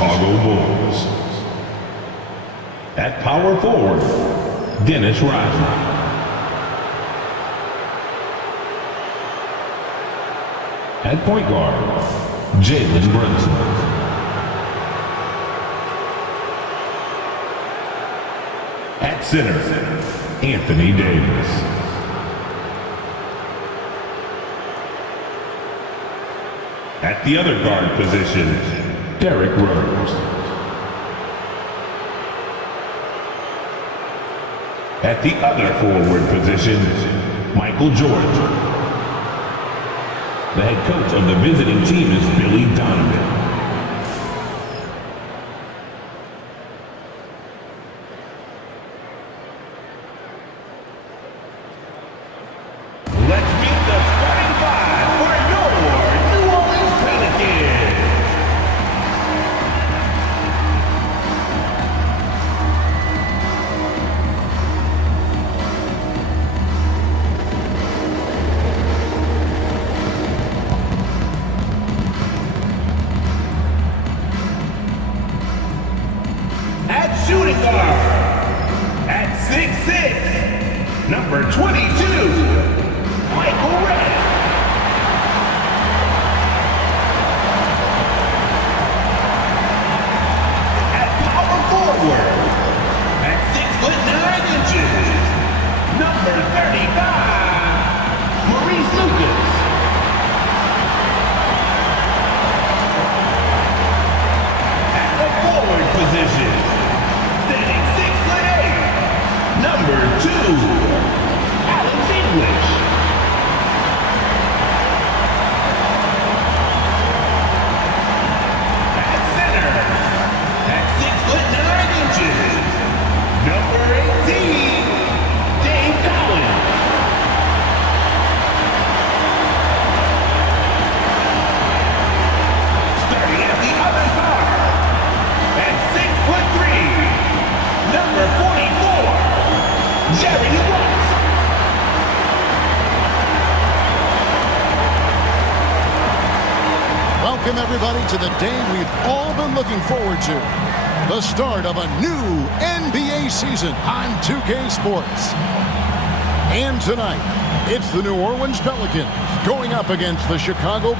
Chicago Bulls. At power forward, Dennis Rodman. At point guard, Jalen Brunson. At center, Anthony Davis. At the other guard position, Derrick Rose. At the other forward position, Michael Jordan. The head coach of the visiting team is Billy Donovan. Let's meet the starting five for your New Orleans Pelicans. At shooting guard, at 6'6", number 22, Michael Redd. At power forward, at 6'9" number 35, Maurice Lucas. At the forward position, standing 6'8", number 2, Alex English. At center, at 6'9", number 18, Dave Collins. Starting at the other guard, at 6'3", number 44, Jerry West. Welcome, everybody, to the day we've all been looking forward to. The start of a new NBA season on 2K Sports. And tonight, it's the New Orleans Pelicans going up against the Chicago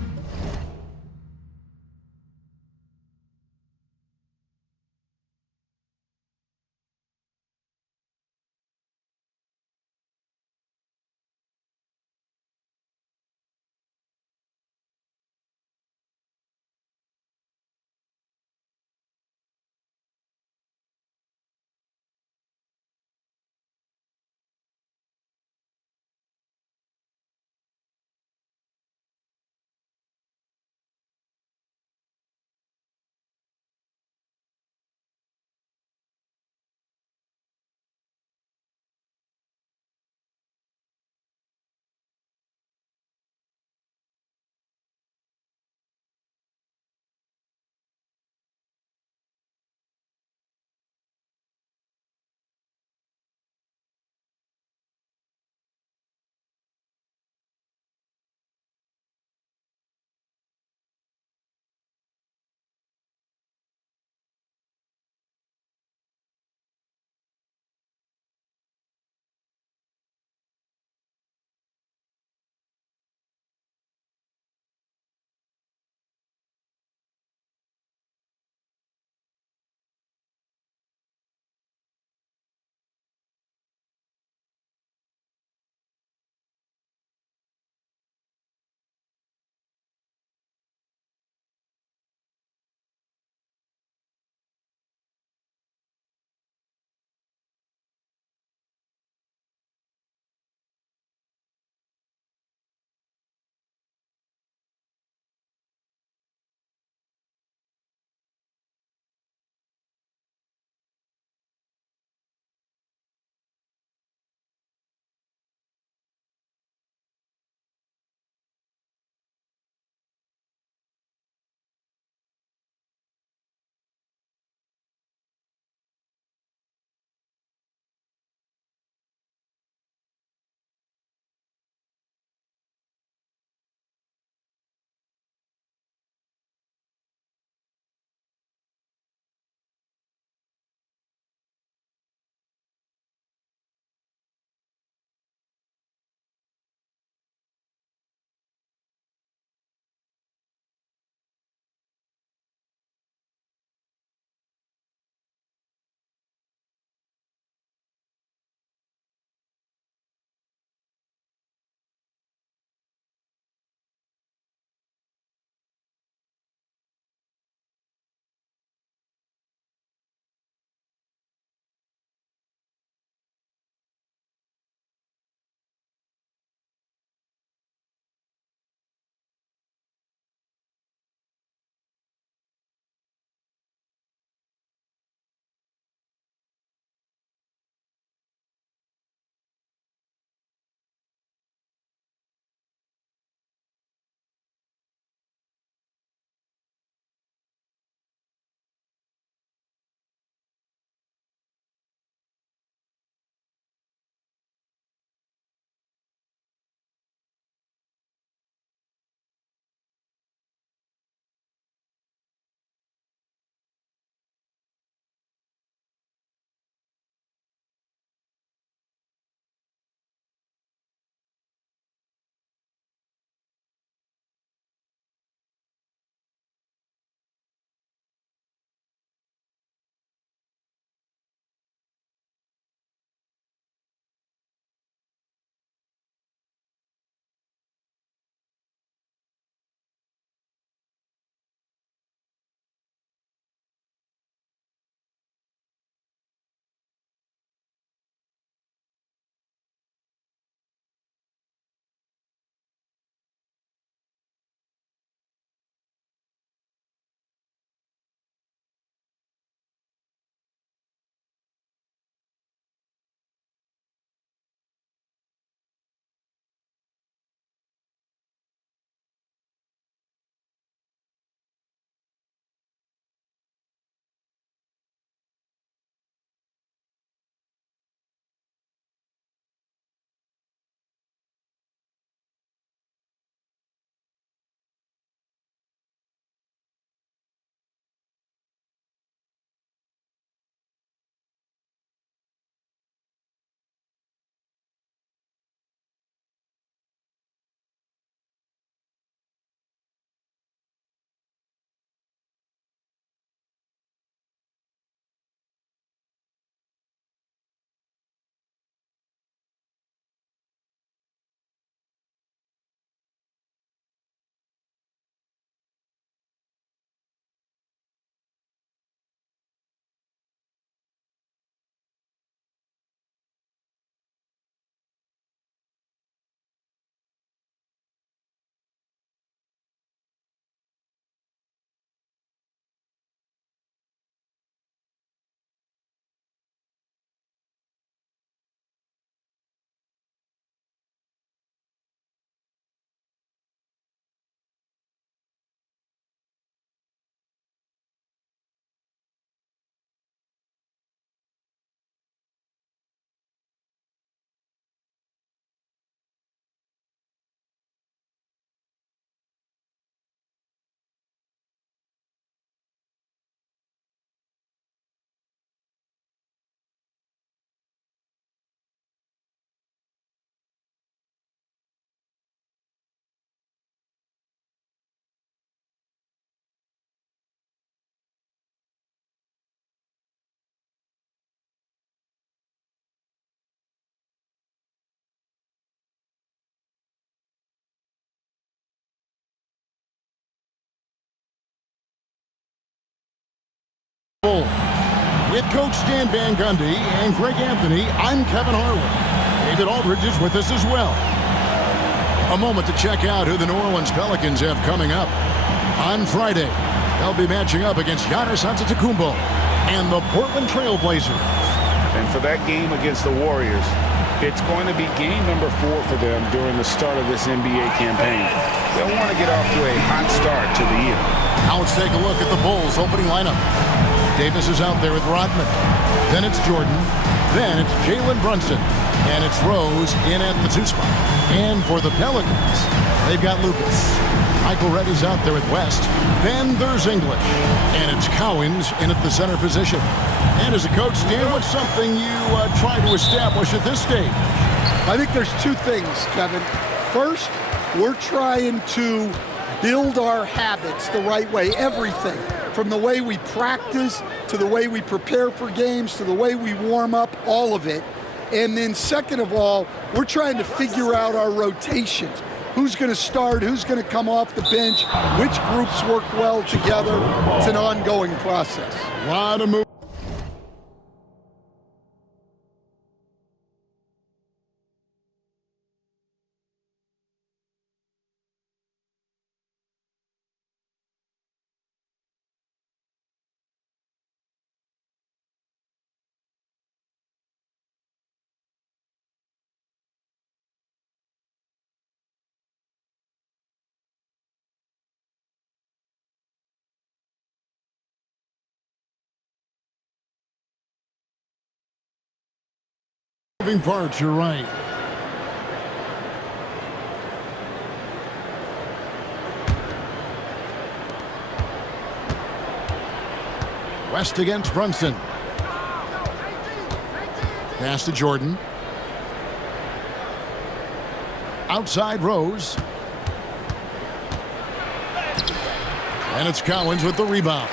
With Coach Stan Van Gundy and Greg Anthony, I'm Kevin Harlan. David Aldridge is with us as well. A moment to check out who the New Orleans Pelicans have coming up. On Friday, they'll be matching up against Giannis Antetokounmpo and the Portland Trail Blazers. And for that game against the Warriors, it's going to be game number 4 for them during the start of this NBA campaign. They'll want to get off to a hot start to the year. Now let's take a look at the Bulls' opening lineup. Davis is out there with Rodman. Then it's Jordan. Then it's Jalen Brunson. And it's Rose in at the 2 spot. And for the Pelicans, they've got Lucas. Michael Reddy's out there with West. Then there's English. And it's Cowens in at the center position. And as a coach, Dan, what's something you try to establish at this stage? I think there's 2 things, Kevin. First, we're trying to build our habits the right way, everything. From the way we practice, to the way we prepare for games, to the way we warm up, all of it. And then second of all, we're trying to figure out our rotations. Who's going to start, who's going to come off the bench, which groups work well together. It's an ongoing process. A lot of moves. Moving parts, you're right. West against Brunson. Pass to Jordan. Outside Rose. And it's Cowens with the rebound.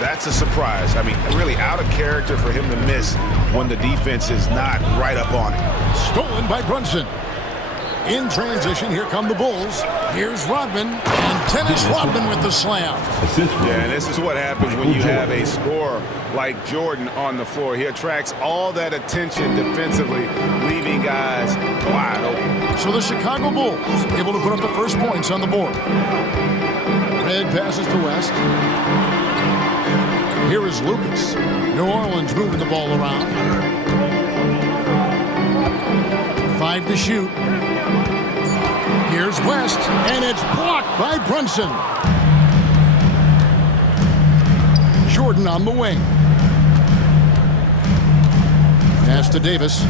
That's a surprise. I mean, really out of character for him to miss when the defense is not right up on it. Stolen by Brunson. In transition, here come the Bulls. Here's Rodman, and Dennis Rodman with the slam. Yeah, and this is what happens when you have a scorer like Jordan on the floor. He attracts all that attention defensively, leaving guys wide open. So the Chicago Bulls able to put up the first points on the board. Red passes to West. Here is Lucas. New Orleans moving the ball around. 5 to shoot. Here's West, and it's blocked by Brunson. Jordan on the wing. Pass to Davis.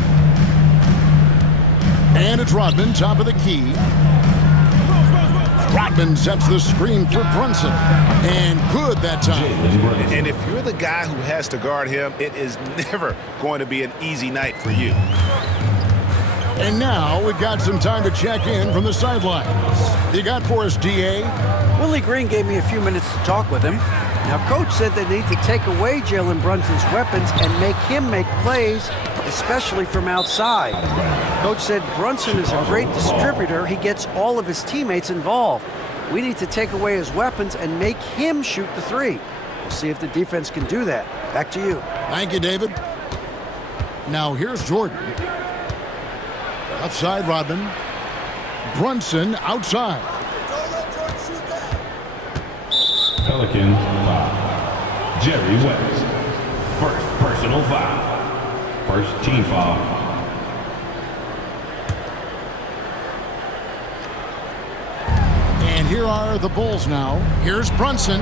And it's Rodman, top of the key. Rodman sets the screen for Brunson. And good that time. And if you're the guy who has to guard him, it is never going to be an easy night for you. And now we've got some time to check in from the sidelines. You got for us, D.A.? Willie Green gave me a few minutes to talk with him. Now, Coach said they need to take away Jalen Brunson's weapons and make him make plays, especially from outside. Coach said Brunson is a great distributor. He gets all of his teammates involved. We need to take away his weapons and make him shoot the 3. We'll see if the defense can do that. Back to you. Thank you, David. Now here's Jordan. Outside Rodman. Brunson outside. Pelicans foul. Jerry West. First personal foul. First team foul. And here are the Bulls now. Here's Brunson.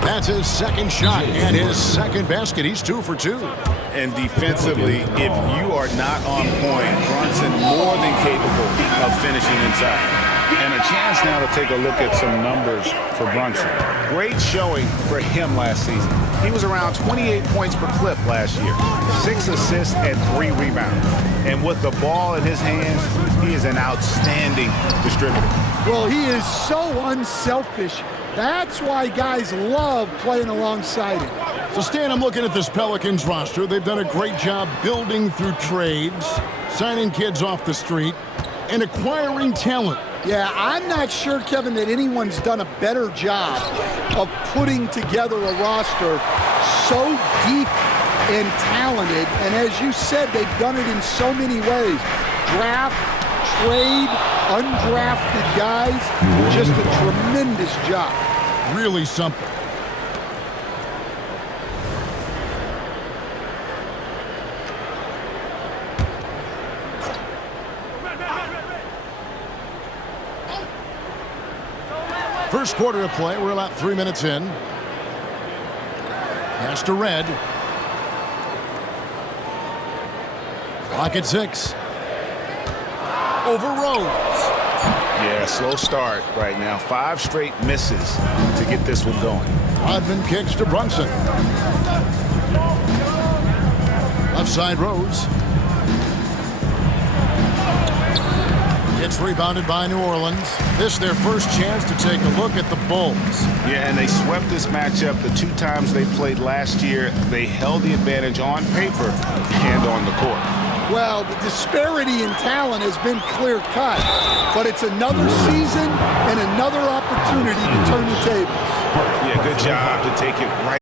That's his second shot and his second basket. He's 2 for 2. And defensively, if you are not on point, Brunson more than capable of finishing inside. And a chance now to take a look at some numbers for Brunson. Great showing for him last season. He was around 28 points per clip last year, 6 assists and 3 rebounds. And with the ball in his hands, he is an outstanding distributor. Well, he is so unselfish. That's why guys love playing alongside him. So, Stan, I'm looking at this Pelicans roster. They've done a great job building through trades, signing kids off the street, and acquiring talent. Yeah, I'm not sure, Kevin, that anyone's done a better job of putting together a roster so deep and talented. And as you said, they've done it in so many ways. Draft, trade, undrafted guys. Just a tremendous job. Really something. First quarter of play. We're about 3 minutes in. Pass to Red. Clock at 6. Over Rose. Yeah, slow start right now. 5 straight misses to get this one going. Rodman kicks to Brunson. Left side Rose. It's rebounded by New Orleans. This their first chance to take a look at the Bulls. Yeah, and they swept this matchup the 2 times they played last year. They held the advantage on paper and on the court. Well, the disparity in talent has been clear-cut, but it's another season and another opportunity to turn the tables. Yeah, good job to take it right.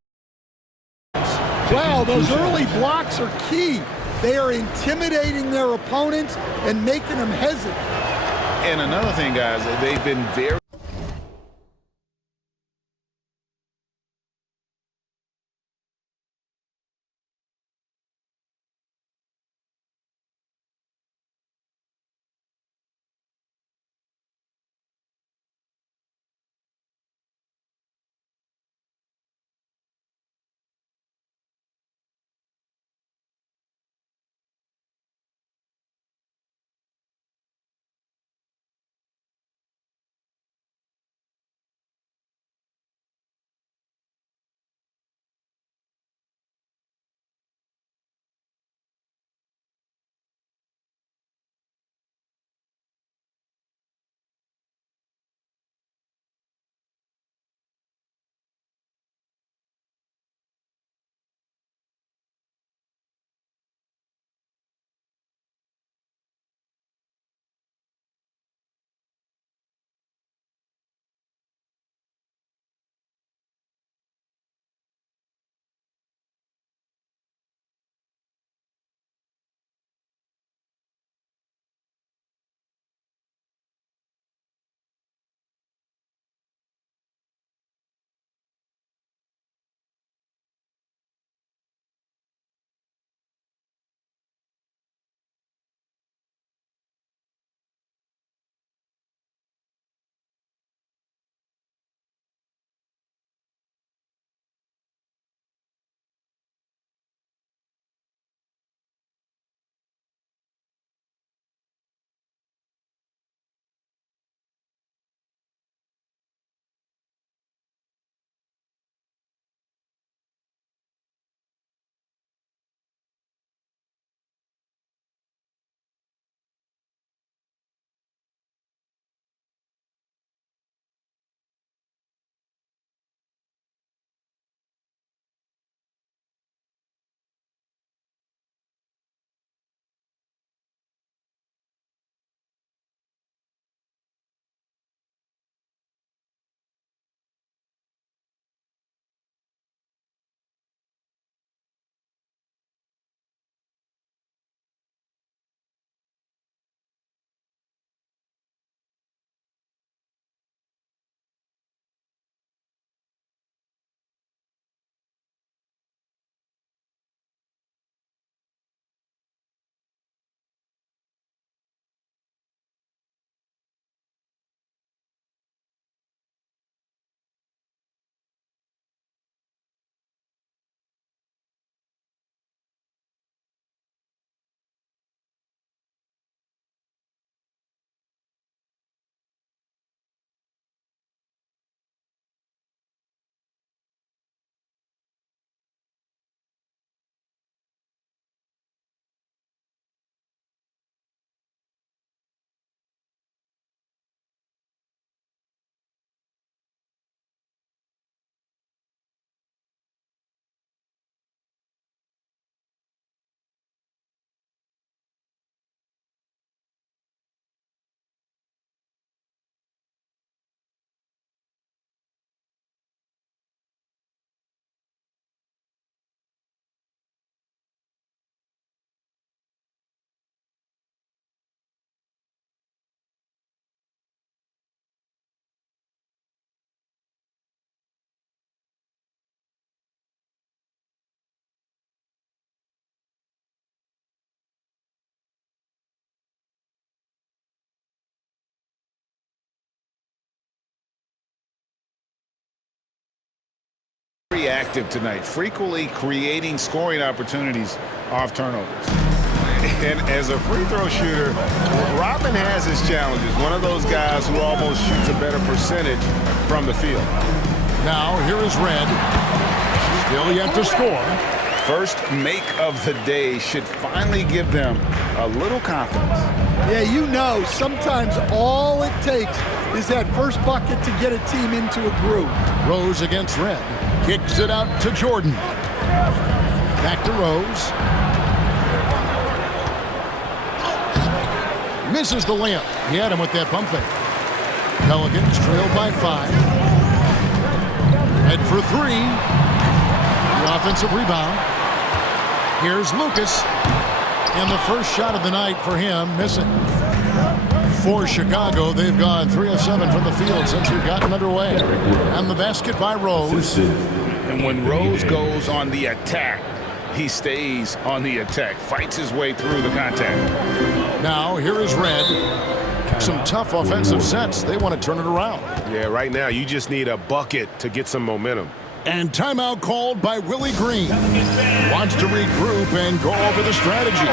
Wow, those early blocks are key. They are intimidating their opponents and making them hesitant. And another thing, guys, they've been very active tonight, frequently creating scoring opportunities off turnovers. And as a free throw shooter, Robin has his challenges. One of those guys who almost shoots a better percentage from the field. Now, here is Red. Still yet to score. First make of the day should finally give them a little confidence. Yeah, you know, sometimes all it takes is that first bucket to get a team into a groove. Rose against Red. Kicks it out to Jordan. Back to Rose. Misses the layup. He had him with that pump fake. Pelicans trailed by 5. Head for 3. The offensive rebound. Here's Lucas. And the first shot of the night for him, missing. For Chicago, they've gone 3 of 7 from the field since we've gotten underway. And the basket by Rose. And when Rose goes on the attack, he stays on the attack, fights his way through the contact. Now, here is Red. Some tough offensive sets. They want to turn it around. Yeah, right now, you just need a bucket to get some momentum. And timeout called by Willie Green. Wants to regroup and go over the strategy.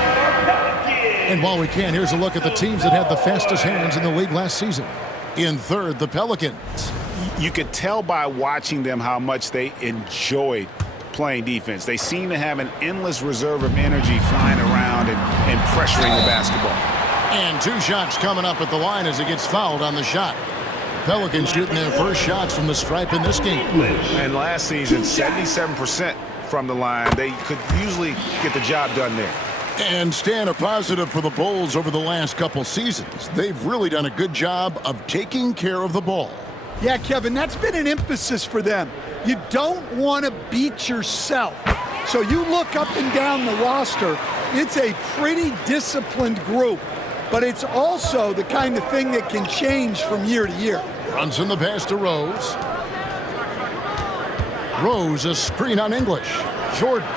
And while we can, here's a look at the teams that had the fastest hands in the league last season. In third, the Pelicans. You could tell by watching them how much they enjoyed playing defense. They seem to have an endless reserve of energy flying around and pressuring the basketball. And 2 shots coming up at the line as it gets fouled on the shot. Pelicans shooting their first shots from the stripe in this game. And last season, 77% from the line. They could usually get the job done there. And staying a positive for the Bulls over the last couple seasons. They've really done a good job of taking care of the ball. Yeah, Kevin, that's been an emphasis for them. You don't want to beat yourself. So you look up and down the roster, it's a pretty disciplined group. But it's also the kind of thing that can change from year to year. Brunson the pass to Rose. Rose, a screen on English. Jordan.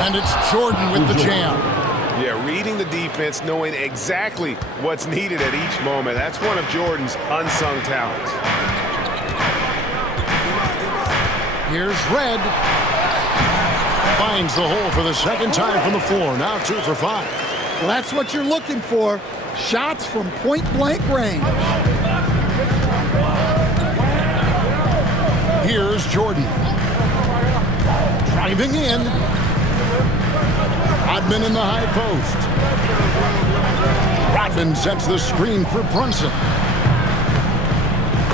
And it's Jordan with the jam. Yeah, reading the defense, knowing exactly what's needed at each moment. That's one of Jordan's unsung talents. Here's Red. Finds the hole for the second time from the floor. Now 2 for 5. Well, that's what you're looking for. Shots from point-blank range. Here's Jordan. Driving in. Rodman in the high post. Rodman sets the screen for Brunson.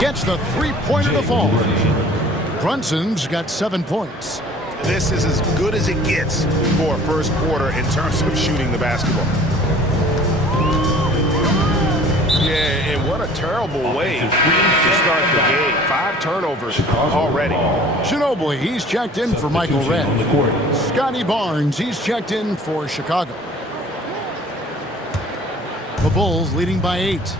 Gets the 3-pointer to fall. Brunson's got 7 points. This is as good as it gets for a first quarter in terms of shooting the basketball. Yeah, and what a terrible way to start the game. 5 turnovers already. Ginobili, he's checked in for Michael Red. Scotty Barnes, he's checked in for Chicago. The Bulls leading by 8.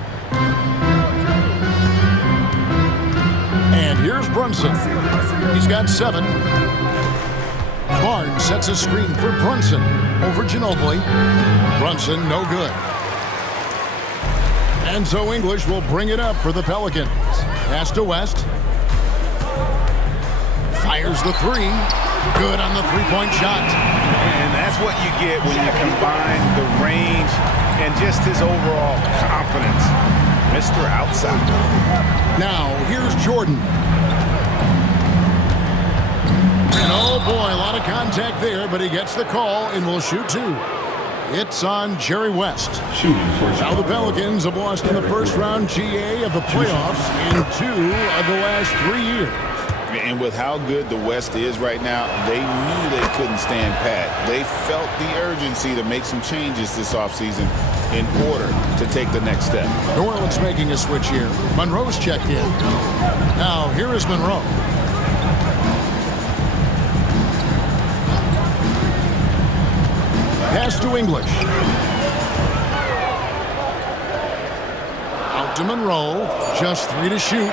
And here's Brunson. He's got 7. Barnes sets a screen for Brunson over Ginobili. Brunson, no good. And so English will bring it up for the Pelicans. Pass to West. Fires the 3. Good on the 3-point shot. And that's what you get when you combine the range and just his overall confidence. Mr. Outside. Now, here's Jordan. And oh boy, a lot of contact there, but he gets the call and will shoot 2. It's on Jerry West. Now the Pelicans have lost in the first round GA of the playoffs in 2 of the last 3 years. And with how good the West is right now, they knew they couldn't stand pat. They felt the urgency to make some changes this offseason in order to take the next step. New Orleans making a switch here. Monroe's checked in. Now here is Monroe. Pass to English. Out to Monroe. Just 3 to shoot.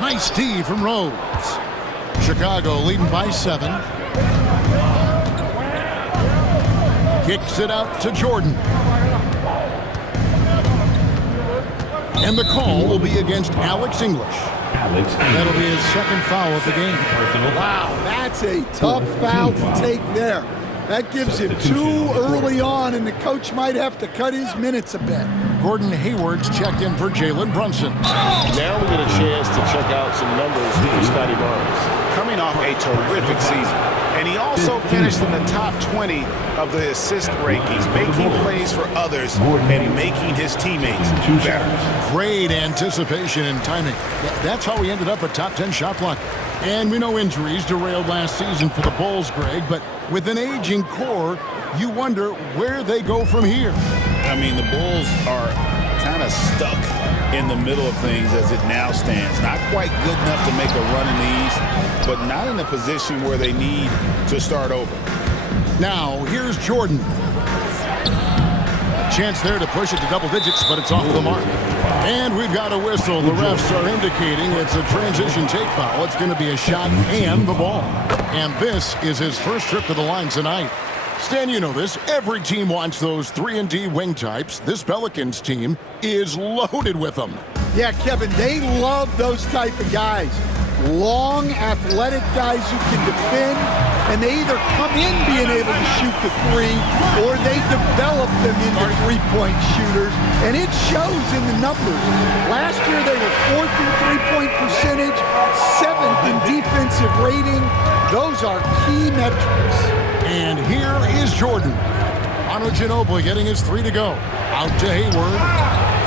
Nice D from Rose. Chicago leading by 7. Kicks it out to Jordan. And the call will be against Alex English. That'll be his second foul of the game. Wow, that's a tough foul to take there. That gives him 2 early on, and the coach might have to cut his minutes a bit. Gordon Hayward's checked in for Jalen Brunson. Now we get a chance to check out some numbers for Scotty Barnes. Coming off a terrific season. And he also finished in the top 20 of the assist rankings, making plays for others and making his teammates better. Great anticipation and timing. That's how he ended up a top 10 shot blocker. And we know injuries derailed last season for the Bulls, Greg, but with an aging core, you wonder where they go from here. I mean, the Bulls are kind of stuck in the middle of things as it now stands. Not quite good enough to make a run in the East, but not in a position where they need to start over. Now, here's Jordan. A chance there to push it to double digits, but it's off the mark. And we've got a whistle. The refs are indicating it's a transition take foul. It's going to be a shot and the ball. And this is his first trip to the line tonight. Stan, you know this. Every team wants those 3-and-D wing types. This Pelicans team is loaded with them. Yeah, Kevin, they love those type of guys. Long, athletic guys who can defend, and they either come in being able to shoot the three, or they develop them into three-point shooters, and it shows in the numbers. Last year, they were 4th in three-point percentage, 7th in defensive rating. Those are key metrics. And here is Jordan. Manu Ginobili getting his 3 to go. Out to Hayward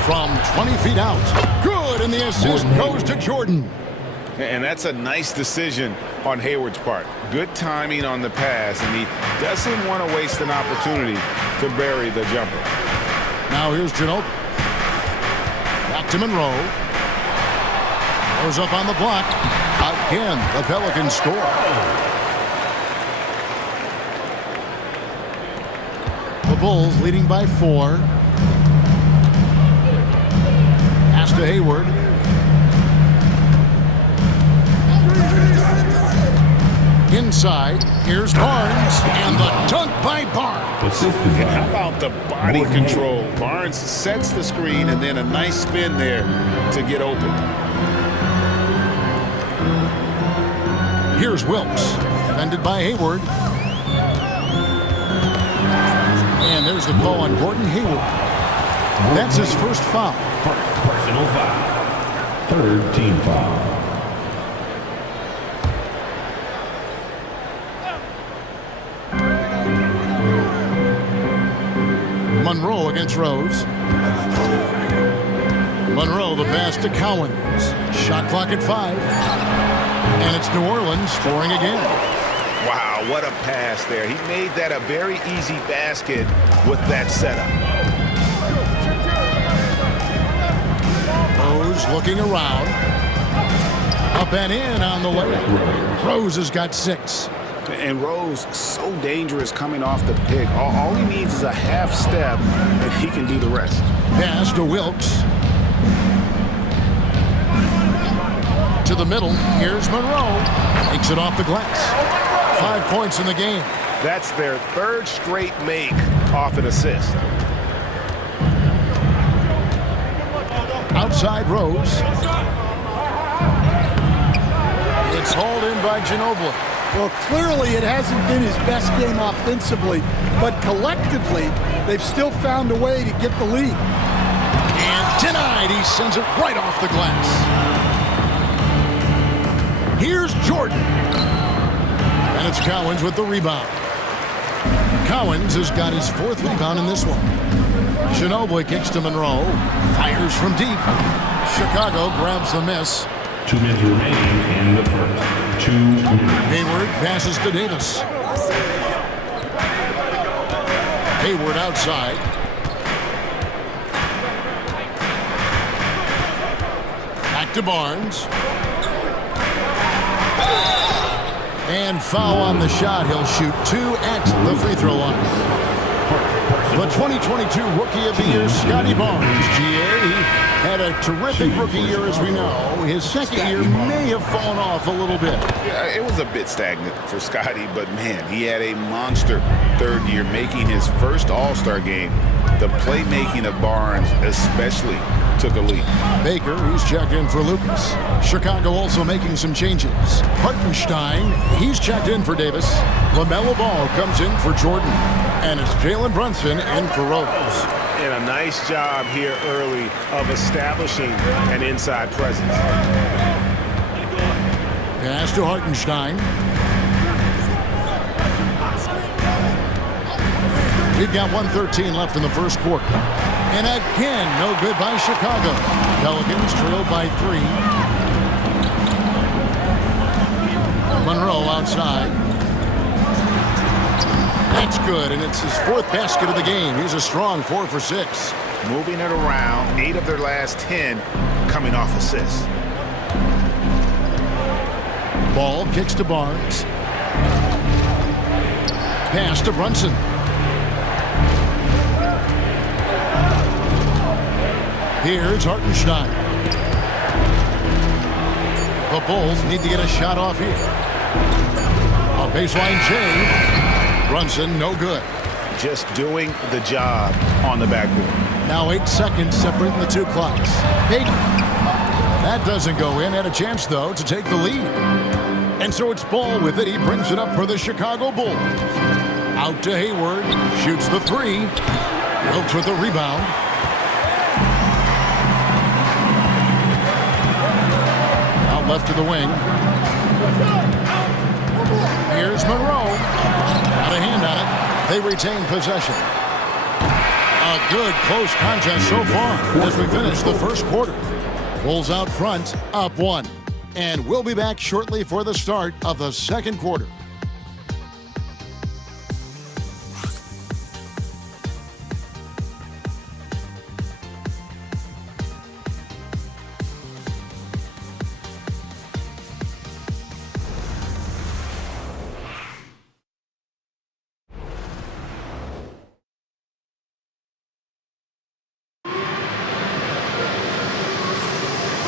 from 20 feet out. Good, and the assist goes to Jordan. And that's a nice decision on Hayward's part. Good timing on the pass, and he doesn't want to waste an opportunity to bury the jumper. Now here's Ginobili. Back to Monroe. Goes up on the block. Again, the Pelicans score. The Bulls leading by 4. Pass to Hayward. Inside, here's Barnes, and the dunk by Barnes. And how about the body control? Barnes sets the screen, and then a nice spin there to get open. Here's Wilkes, defended by Hayward. And there's the call on Gordon Hayward. That's his first foul. Personal foul. 3rd team foul. Monroe against Rose. Monroe, the pass to Cowens. Shot clock at 5. And it's New Orleans scoring again. Wow, what a pass there. He made that a very easy basket with that setup. Rose looking around. Up and in on the layup. Rose has got 6. And Rose, so dangerous coming off the pick. All he needs is a half step, and he can do the rest. Pass to Wilkes. To the middle. Here's Monroe. Takes it off the glass. 5 points in the game. That's their 3rd straight make off an assist. Outside Rose. It's hauled in by Ginobili. Well, clearly it hasn't been his best game offensively, but collectively, they've still found a way to get the lead. And denied. He sends it right off the glass. Here's Jordan. And it's Cowens with the rebound. Cowens has got his 4th rebound in this one. Ginobili kicks to Monroe. Fires from deep. Chicago grabs the miss. 2 minutes remaining in the first. 2 minutes. Hayward passes to Davis. Hayward outside. Back to Barnes. And foul on the shot. He'll shoot 2 at the free throw line. The 2022 Rookie of the Year, Scotty Barnes. GA had a terrific rookie year, as we know. His second year may have fallen off a little bit. Yeah, it was a bit stagnant for Scotty, but man, he had a monster 3rd year, making his first All-Star game. The playmaking of Barnes, especially took a lead. Baker, he's checked in for Lucas. Chicago also making some changes. Hartenstein, he's checked in for Davis. LaMelo Ball comes in for Jordan. And it's Jalen Brunson in for Rose. And a nice job here early of establishing an inside presence. Pass to Hartenstein. We've got 1:13 left in the first quarter. And again, no good by Chicago. Pelicans trailed by 3. Monroe outside. That's good, and it's his 4th basket of the game. He's a strong 4 for 6. Moving it around, 8 of their last 10 coming off assists. Ball kicks to Barnes. Pass to Brunson. Here's Hartenstein. The Bulls need to get a shot off here. A baseline change. Brunson, no good. Just doing the job on the backboard. Now 8 seconds separating the two clocks. Baker. That doesn't go in. Had a chance, though, to take the lead. And so it's Ball with it. He brings it up for the Chicago Bulls. Out to Hayward. Shoots the 3. Wilkes with the rebound. Out left to the wing. Here's Monroe. Got a hand on it. They retain possession. A good close contest so far as we finish the first quarter. Bulls out front, up 1. And we'll be back shortly for the start of the second quarter.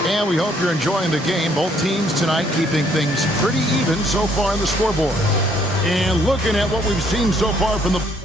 And we hope you're enjoying the game. Both teams tonight keeping things pretty even so far on the scoreboard. And looking at what we've seen so far from the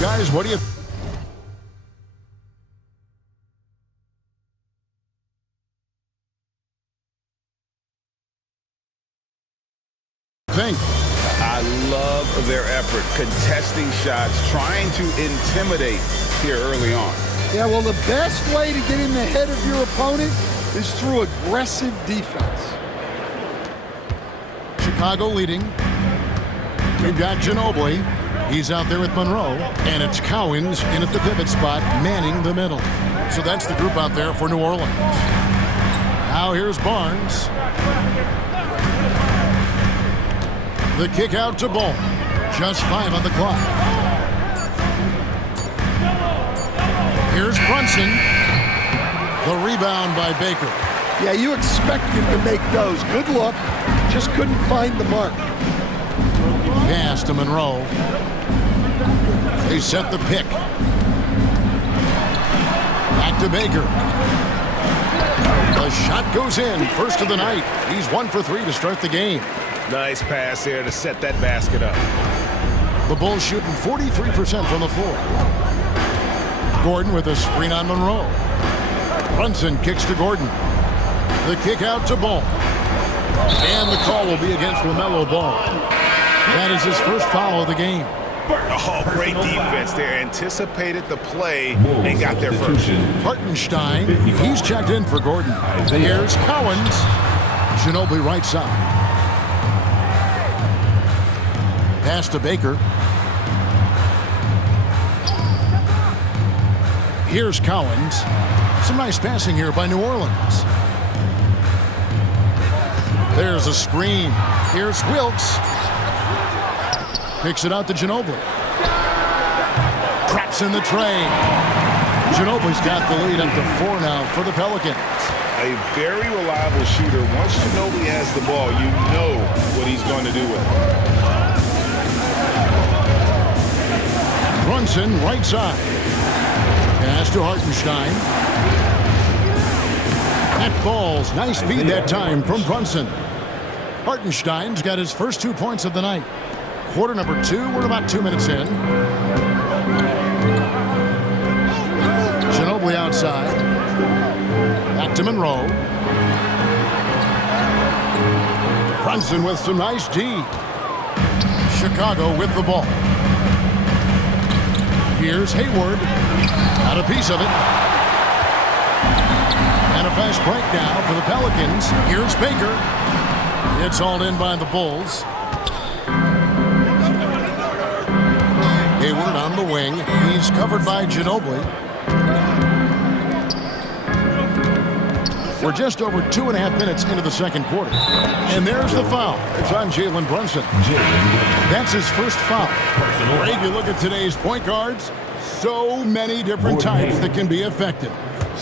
Guys, what do you think? I love their effort, contesting shots, trying to intimidate here early on. Yeah, well, the best way to get in the head of your opponent is through aggressive defense. Chicago leading. We've got Ginobili. He's out there with Monroe. And it's Cowens in at the pivot spot, manning the middle. So that's the group out there for New Orleans. Now here's Barnes. The kick out to Ball. Just 5 on the clock. Here's Brunson. The rebound by Baker. Yeah, you expect him to make those. Good look. Just couldn't find the mark. Pass to Monroe. They set the pick. Back to Baker. The shot goes in. First of the night. He's 1 for 3 to start the game. Nice pass there to set that basket up. The Bulls shooting 43% from the floor. Gordon with a screen on Monroe. Brunson kicks to Gordon. The kick out to Ball. And the call will be against LaMelo Ball. That is his first foul of the game. Oh, great defense there. Anticipated the play and got there first. Hartenstein, he's checked in for Gordon. Here's Cowens. Ginobili right side. Pass to Baker. Here's Cowens. Some nice passing here by New Orleans. There's a screen. Here's Wilkes. Picks it out to Ginobili. Traps in the tray. Ginobili's got the lead up to 4 now for the Pelicans. A very reliable shooter. Once Ginobili has the ball, you know what he's going to do with it. Brunson, right side. Pass to Hartenstein. That falls. Nice feed that time from Brunson. Hartenstein's got his first 2 points of the night. Quarter number 2. We're about 2 minutes in. Ginobili outside. Back to Monroe. Brunson with some nice D. Chicago with the ball. Here's Hayward. Got a piece of it. And a fast break now for the Pelicans. Here's Baker. It's hauled in by the Bulls. Hayward on the wing. He's covered by Ginobili. We're just over 2.5 minutes into the second quarter. And there's the foul. It's on Jalen Brunson. That's his first foul. Ray, you look at today's point guards, so many different types that can be effective.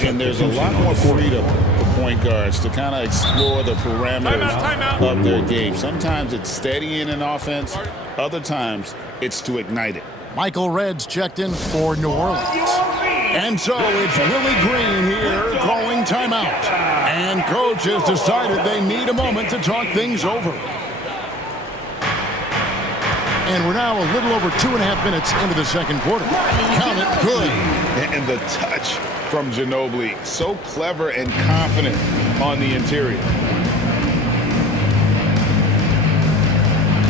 And there's a lot more freedom for point guards to kind of explore the parameters of their game. Sometimes it's steadying an offense. Other times it's to ignite it. Michael Redd's checked in for New Orleans. And so it's Willie Green here calling timeout. And coach has decided they need a moment to talk things over. And we're now a little over 2.5 minutes into the second quarter. Count it good. And the touch from Ginobili, so clever and confident on the interior.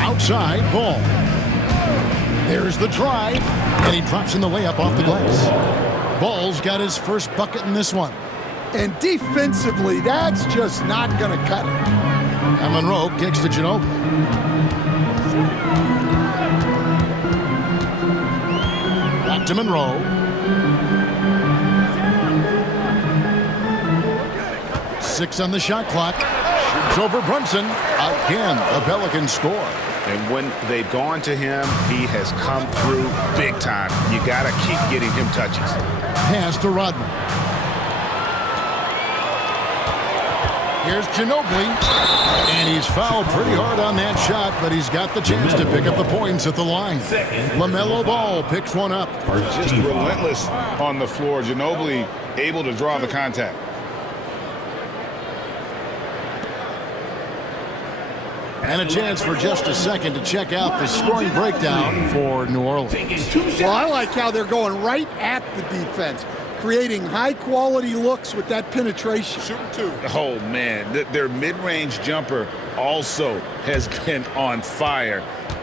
Outside ball. There's the drive. And he drops in the layup off the glass. Ball's got his first bucket in this one. And defensively, that's just not going to cut it. And Monroe kicks to Ginobili. Back to Monroe. 6 on the shot clock. Shoots over Brunson. Again, the Pelicans score. And when they've gone to him, he has come through big time. You got to keep getting him touches. Pass to Rodman. Here's Ginobili. And he's fouled pretty hard on that shot, but he's got the chance to pick up the points at the line. LaMelo Ball picks one up. Just relentless on the floor. Ginobili able to draw the contact. And a chance for just a second to check out the scoring breakdown for New Orleans. Well, I like how they're going right at the defense, creating high-quality looks with that penetration. Shooting two. Oh, man. Their mid-range jumper also has been on fire.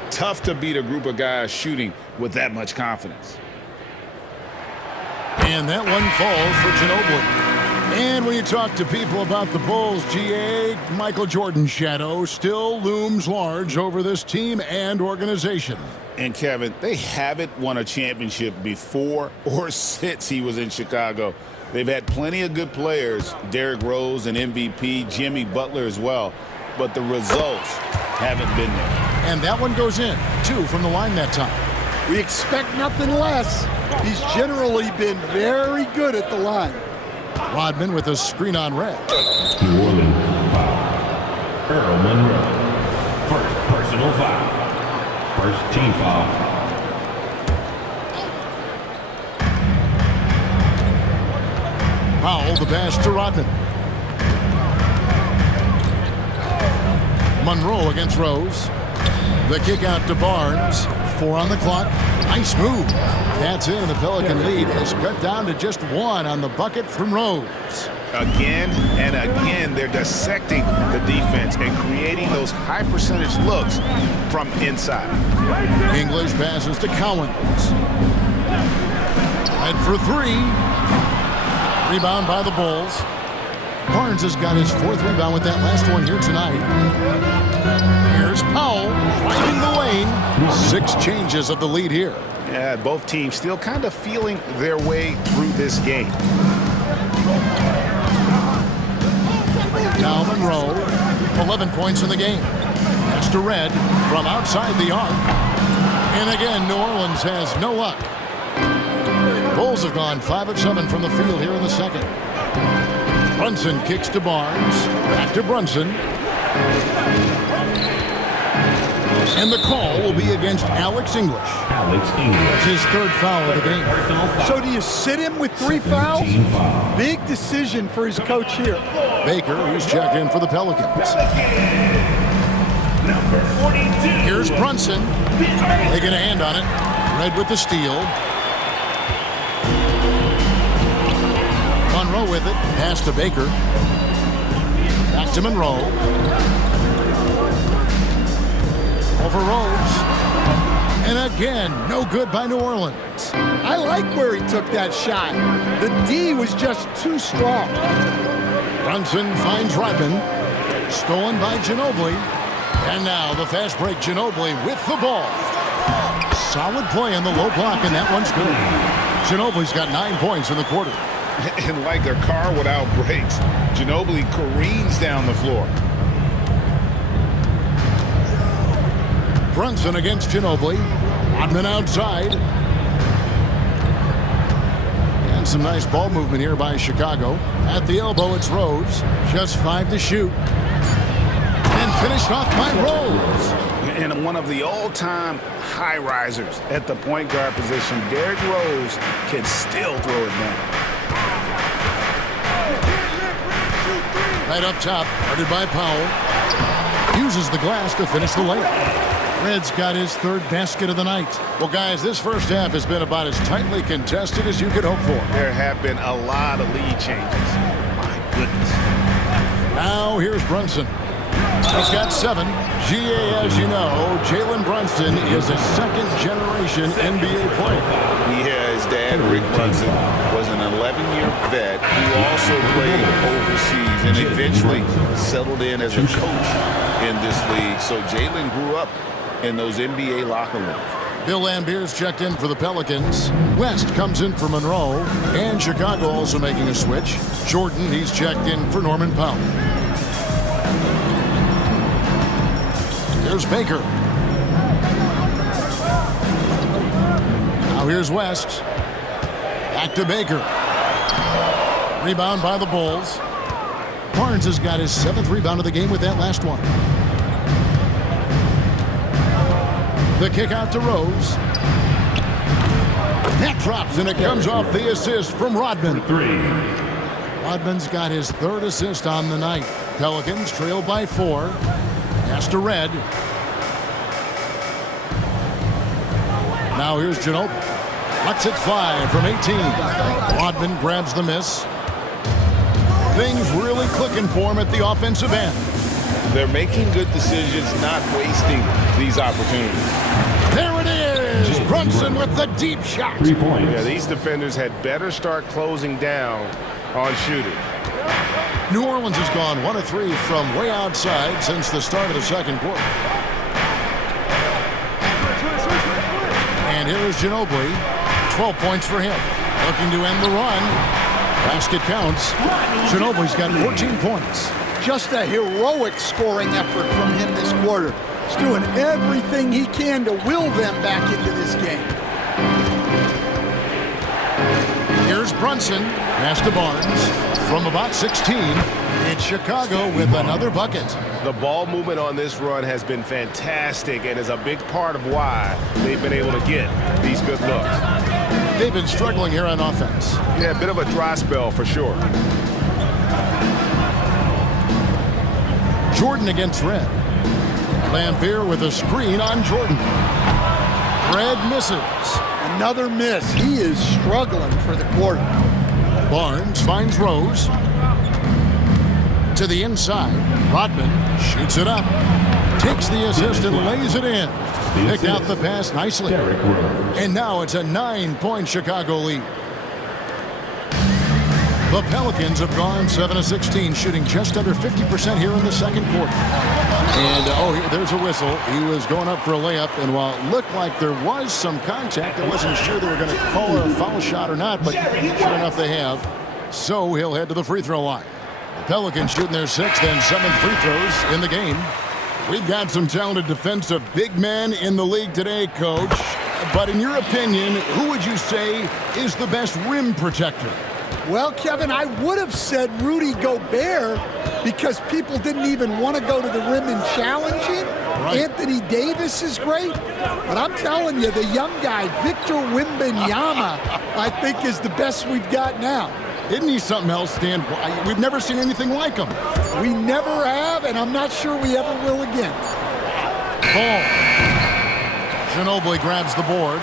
Tough to beat a group of guys shooting with that much confidence. And that one falls for Ginobili. And when you talk to people about the Bulls, GA, Michael Jordan's shadow still looms large over this team and organization. And, Kevin, they haven't won a championship before or since he was in Chicago. They've had plenty of good players, Derrick Rose, an MVP, Jimmy Butler as well, but the results haven't been there. And that one goes in, 2 from the line that time. We expect nothing less. He's generally been very good at the line. Rodman with a screen on Red. New Orleans foul. Earl Monroe. First personal foul. First team foul. Powell, the pass to Rodman. Monroe against Rose. The kick out to Barnes. 4 on the clock. Nice move. That's it, and the Pelican lead is cut down to just 1 on the bucket from Rose. Again and again, they're dissecting the defense and creating those high percentage looks from inside. English passes to Cowens. And for 3. Rebound by the Bulls. Barnes has got his 4th rebound with that last one here tonight. Here's Powell finding the lane. 6 changes of the lead here. Yeah, both teams still kind of feeling their way through this game. Now Monroe, 11 points in the game. Pass to Red from outside the arc. And again, New Orleans has no luck. Bulls have gone 5 of 7 from the field here in the second. Brunson kicks to Barnes. Back to Brunson. And the call will be against Alex English. Alex English. That's his 3rd foul of the game. So do you sit him with 3 fouls? Big decision for his coach here. Baker, who's checked in for the Pelicans. Number 42. Here's Brunson. Taking a hand on it. Red with the steal. Monroe with it. Pass to Baker. Back to Monroe. Over Rose. And again, no good by New Orleans. I like where he took that shot. The D was just too strong. Brunson finds Rodman. Stolen by Ginobili. And now the fast break Ginobili with the ball. Solid play on the low block, and that one's good. Ginobili's got 9 points in the quarter. And like a car without brakes, Ginobili careens down the floor. Brunson against Ginobili. Rodman outside. And some nice ball movement here by Chicago. At the elbow, it's Rose. Just 5 to shoot. And finished off by Rose. And one of the all-time high risers at the point guard position, Derrick Rose can still throw it down. Right up top, guarded by Powell. Uses the glass to finish the layup. Red's got his 3rd basket of the night. Well, guys, this first half has been about as tightly contested as you could hope for. There have been a lot of lead changes. My goodness. Now here's Brunson. He's got 7. GA, as you know, Jalen Brunson is a second-generation NBA player. His dad, Rick Brunson, was an 11-year vet who also played overseas and eventually settled in as a coach in this league. So Jalen grew up in those NBA locker rooms. Bill Lambier's checked in for the Pelicans. West comes in for Monroe. And Chicago also making a switch. Jordan, he's checked in for Norman Powell. Here's Baker. Now here's West. Back to Baker. Rebound by the Bulls. Barnes has got his 7th rebound of the game with that last one. The kick out to Rose. That drops, and it comes off the assist from Rodman. 3. Rodman's got his 3rd assist on the night. Pelicans trail by 4. Pass to Red. Now here's Ginobili. Lets it fly from 18. Rodman grabs the miss. Things really clicking for him at the offensive end. They're making good decisions, not wasting these opportunities. There it is! Brunson with the deep shot. 3 points. Yeah, these defenders had better start closing down on shooters. New Orleans has gone 1 of 3 from way outside since the start of the second quarter. And here is Ginobili. 12 points for him. Looking to end the run. Basket counts. Ginobili's got 14 points. Just a heroic scoring effort from him this quarter. He's doing everything he can to will them back into this game. Here's Brunson. Pass to Barnes. From about 16, it's Chicago with another bucket. The ball movement on this run has been fantastic and is a big part of why they've been able to get these good looks. They've been struggling here on offense. Yeah, a bit of a dry spell for sure. Jordan against Red. Lampier with a screen on Jordan. Red misses. Another miss. He is struggling for the quarter. Barnes finds Rose. To the inside. Rodman shoots it up. Takes the assist and lays it in. Picked out the pass nicely. And now it's a 9-point Chicago lead. The Pelicans have gone 7 of 16, shooting just under 50% here in the second quarter. And, there's a whistle. He was going up for a layup, and while it looked like there was some contact, I wasn't sure they were going to call a foul shot or not, but sure enough they have. So he'll head to the free throw line. The Pelicans shooting their 6th and 7th free throws in the game. We've got some talented defensive big men in the league today, Coach. But in your opinion, who would you say is the best rim protector? Well, Kevin, I would have said Rudy Gobert because people didn't even want to go to the rim and challenge him. Right. Anthony Davis is great. But I'm telling you, the young guy, Victor Wembanyama, I think is the best we've got now. Isn't he something else, Stan? We've never seen anything like him. We never have, and I'm not sure we ever will again. Ball. Ginobili grabs the board.